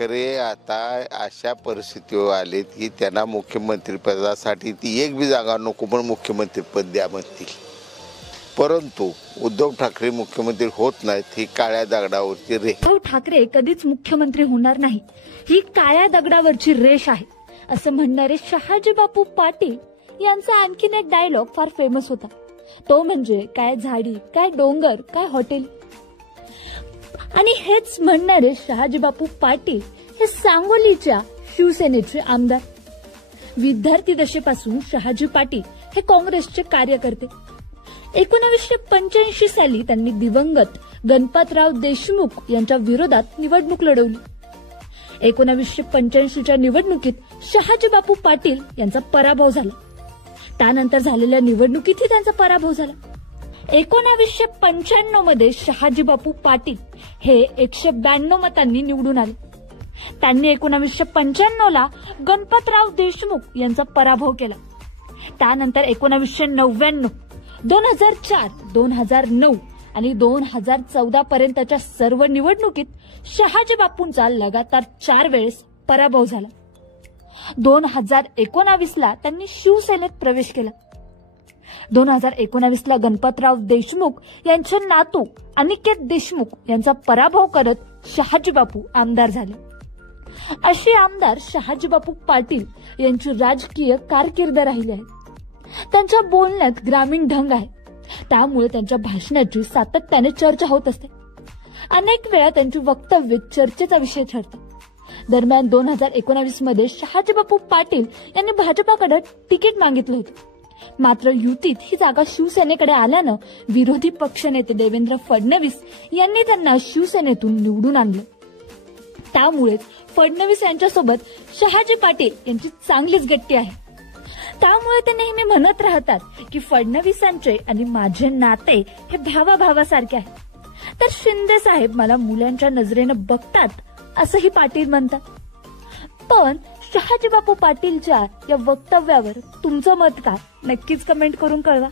ठाकरे आता अशा परिस्थितीवर आलेत की त्यांना मुख्यमंत्रीपदासाठी ती एक बी जागा नको पण मुख्यमंत्रीपद द्या म्हणतील. परंतु उद्धव ठाकरे मुख्यमंत्री होत नाहीत ही काळ्या दगडावरची रेष. उद्धव ठाकरे कधीच मुख्यमंत्री होणार नाही ही काळ्या दगडावरची रेष आहे असं म्हणणारे शहाजी बापू पाटील यांचा आणखीन एक डायलॉग फार फेमस होता. तो म्हणजे काय झाडी, काय डोंगर, काय हॉटेल. आणि हेच म्हणणारे शहाजी बापू पाटील हे सांगोलीच्या शिवसेनेचे आमदार. विद्यार्थी दशेपासून शहाजी पाटील हे काँग्रेसचे कार्यकर्ते. 1985 साली त्यांनी दिवंगत गणपतराव देशमुख यांच्या विरोधात निवडणूक लढवली. 1985च्या निवडणुकीत शहाजी बापू पाटील यांचा पराभव झाला. त्यानंतर झालेल्या निवडणुकीतही त्यांचा पराभव झाला. 1995 मध्ये शहाजी बापू पाटील हे 192 मतांनी निवडून आले. त्यांनी 1995ला गणपतराव देशमुख यांचा पराभव केला. त्यानंतर 1999, 2004, 2009 आणि 2014 पर्यंतच्या सर्व निवडणुकीत शहाजी बापूंचा लगातार 4 वेळेस पराभव झाला. 2019ला त्यांनी शिवसेनेत प्रवेश केला. 2019ला गणपतराव देशमुख यांचे नातू अनिकेत देशमुख यांचा पराभव करत शहाजी बापू आमदार झाले. अशी आमदार शहाजी बापू पाटील यांची राजकीय कारकीर्द राहिली आहे. त्यांच्या बोलण्यात ग्रामीण ढंग आहे. त्यामुळे त्यांच्या भाषणाची सातत्याने चर्चा होत असते. अनेक वेळा त्यांची वक्तव्य चर्चेचा विषय ठरतात. दरम्यान 2019 मध्ये शहाजी बापू पाटील यांनी भाजपाकडे तिकीट मागितलं होतं. मात्र युतीत ही जागा शिवसेनेकडे आल्यानं विरोधी पक्षनेते देवेंद्र फडणवीस यांनी त्यांना शिवसेनेतून निवडून आणलं. त्यामुळेच फडणवीस यांच्यासोबत शहाजी पाटील यांची चांगलीच गट्टी आहे. त्यामुळे ते नेहमी म्हणत राहतात की फडणवीसांचे आणि माझे नाते हे भावाभावासारखे आहे. तर शिंदे साहेब मला मुलांच्या नजरेनं बघतात असंही पाटील म्हणतात. पण शहाजी बापू पाटीलच्या या वक्तव्यावर तुमचं मत काय नक्कीच कमेंट करून कळवा.